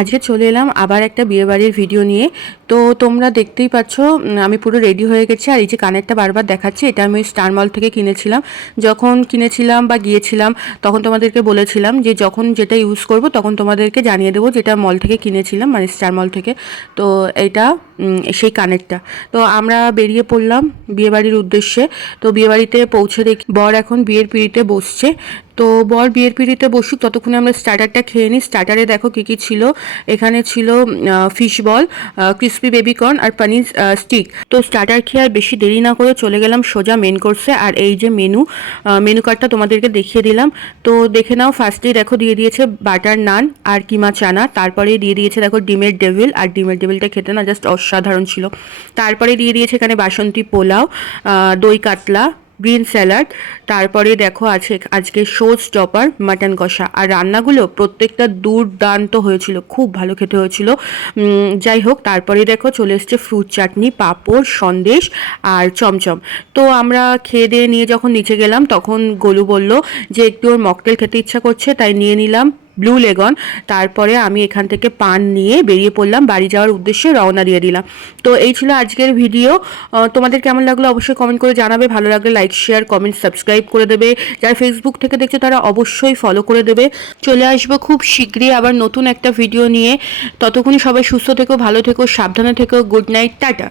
আজকে চলে এলাম আবার একটা বিয়েবাড়ির ভিডিও নিয়ে। তো তোমরা দেখতেই পাচ্ছ আমি পুরো রেডি হয়ে গেছি। আর এই যে কানেরটা বারবার দেখাচ্ছি, এটা আমি স্টার মল থেকে কিনেছিলাম। যখন কিনেছিলাম বা গিয়েছিলাম তখন তোমাদেরকে বলেছিলাম যে যখন যেটা ইউজ করব তখন তোমাদেরকে জানিয়ে দেবো, যেটা মল থেকে কিনেছিলাম মানে স্টার মল থেকে। তো এটা সেই কানেরটা। তো আমরা বেরিয়ে পড়লাম বিয়েবাড়ির উদ্দেশ্যে। তো বিয়েবাড়িতে পৌঁছে দেখি বর এখন বিয়ের পিঁড়িতে বসছে। তো বর বিয়ের পিঁড়িতে বসুক ততক্ষণে আমরা স্টার্টারটা খেয়ে নিই। স্টার্টারে দেখো কী কী ছিল। এখানে ছিল ফিশ বল, ক্রিসপি বেবিকর্ন আর পানির স্টিক। তো স্টার্টার খেয়ে আর বেশি দেরি না করে চলে গেলাম সোজা মেন কোর্সে। আর এই যে মেনু কার্ডটা তোমাদেরকে দেখিয়ে দিলাম। তো দেখে নাও, ফার্স্টেই দেখো দিয়ে দিয়েছে বাটার নান আর কিমা চানা। তারপরে দিয়ে দিয়েছে দেখো ডিমের ডেভিল, আর ডিমের ডেভিলটা খেতে না জাস্ট অসাধারণ ছিল। তারপরে দিয়ে দিয়েছে এখানে বাসন্তী পোলাও, দই কাতলা, গ্রিন স্যালাড। তারপরে দেখো আছে আজকে শো স্টপার মাটন কষা। আর রান্নাগুলো প্রত্যেকটা দুর্দান্ত হয়েছিল, খুব ভালো খেতে হয়েছিল। যাই হোক, তারপরে দেখো চলে এসছে ফ্রুট চাটনি, পাঁপড়, সন্দেশ আর চমচম। তো আমরা খেয়ে দিয়ে নিয়ে যখন নিচে গেলাম তখন গোলু বলল যে একটু ওর মকটেল খেতে ইচ্ছা করছে, তাই নিয়ে নিলাম ব্লু লেগন। তারপরে আমি এখান থেকে পান নিয়ে বেরিয়ে পড়লাম, বাড়ি যাওয়ার উদ্দেশ্যে রওনা দিয়ে দিলাম। তো এই ছিল আজকের ভিডিও। তোমাদের কেমন লাগলো অবশ্যই কমেন্ট করে জানাবে। ভালো লাগলে লাইক, শেয়ার, কমেন্ট, সাবস্ক্রাইব করে দেবে। যারা ফেসবুক থেকে দেখছো তারা অবশ্যই ফলো করে দেবে। চলে আসবো খুব শীঘ্রই আবার নতুন একটা ভিডিও নিয়ে। ততক্ষণই সবাই সুস্থ থেকো, ভালো থেকো, সাবধানে থেকো। Good night, tata.